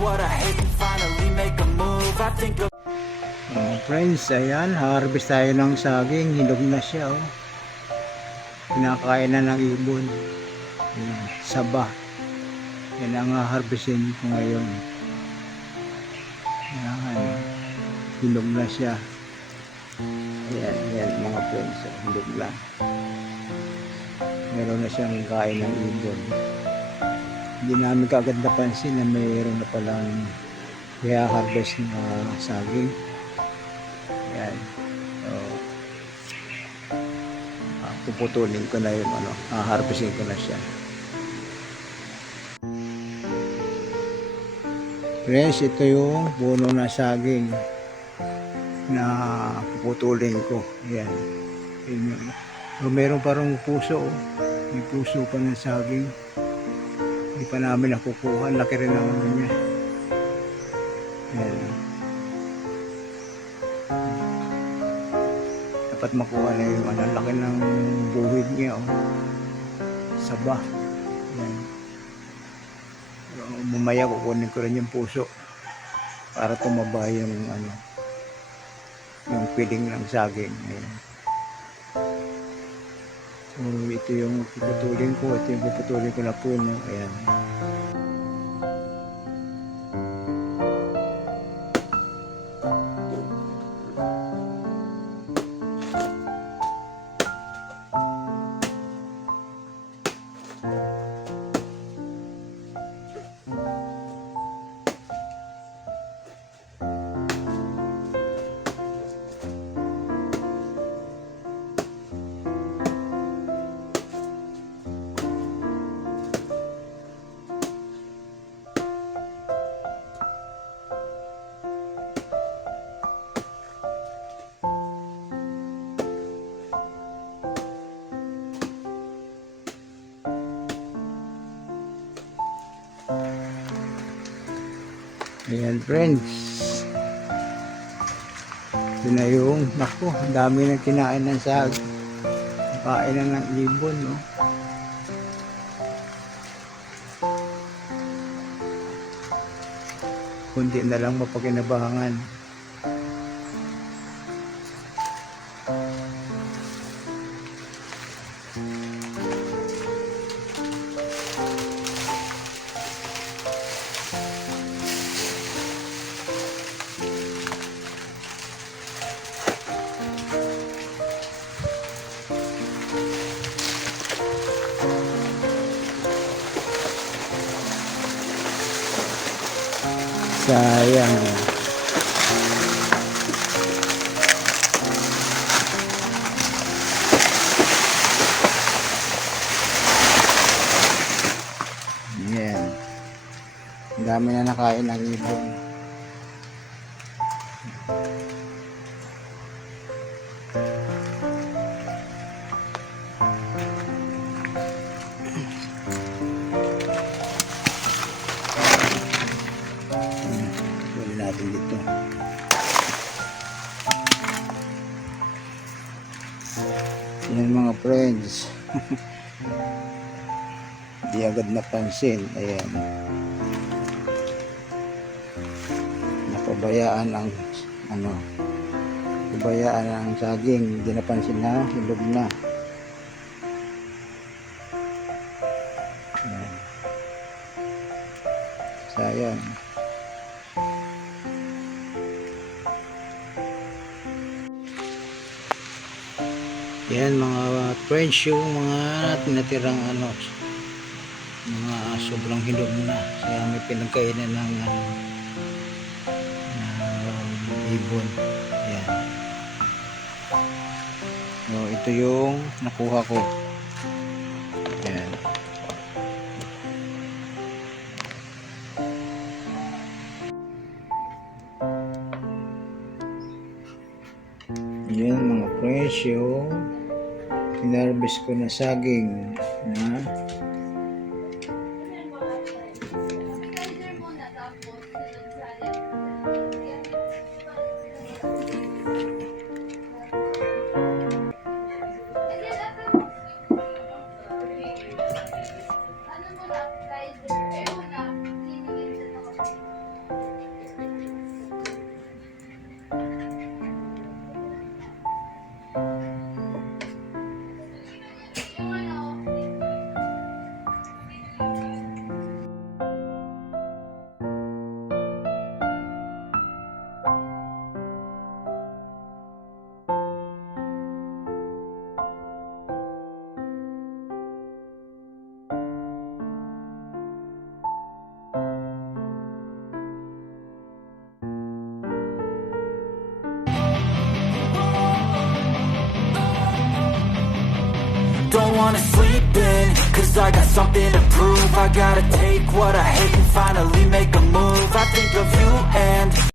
what I hate and finally make a move I think of Oh, friends, ayan, harvest tayo ng saging, hinog na siya, oh. Kinakain na ng ibon. Ayan, saba. Yan ang harvestin ko ngayon. Ayan, hinog na siya. Ayan, ayan mga friends, oh, hinog na. Meron na siyang kain ng ibon. Hindi namin kaagad napansin na mayroon na palang kaya harvest na saging. Yan. So, ah, puputulin ko na yung ano, haharvestin ko na siya. Friends, ito yung puno na saging na puputulin ko. Yan. Yan yun. So, meron parang puso. oh. May puso pa ng saging. Hindi pa namin nakukuha. Ang Laki rin naman niya. Yan. dapat makuha na yung ano, laki ng buhid niya oh. saba yan So, mamaya kukunin ko rin yung puso para tumaba yung ano yung piling ng saging Ayan. So ito yung puputulin ko ito yung puputulin ko na puno ayan Ayan friends. Ito na yung, naku, dami na kinain ng sag. Kain na ng ibon, no? Kundi na lang mapakinabangan. Sayang. Yan. Dami na nakain ng ibon. Natin dito. Yan mga friends. Di agad napansin. Ayan. Napabayaan ang ano pabayaan ang saging. Hindi napansin na hilog na. Ayan. Sayang. Yan mga friends yung mga tinatirang ano mga sobrang hinog na. Kaya may pinagkainan ng ano ng ibon. Yan. So, ito yung nakuha ko. Yan. Yan mga friends yung kinarbis ko na saging na wanna sleep in Cause I got something to prove. I gotta take what I hate and finally make a move. I think of you and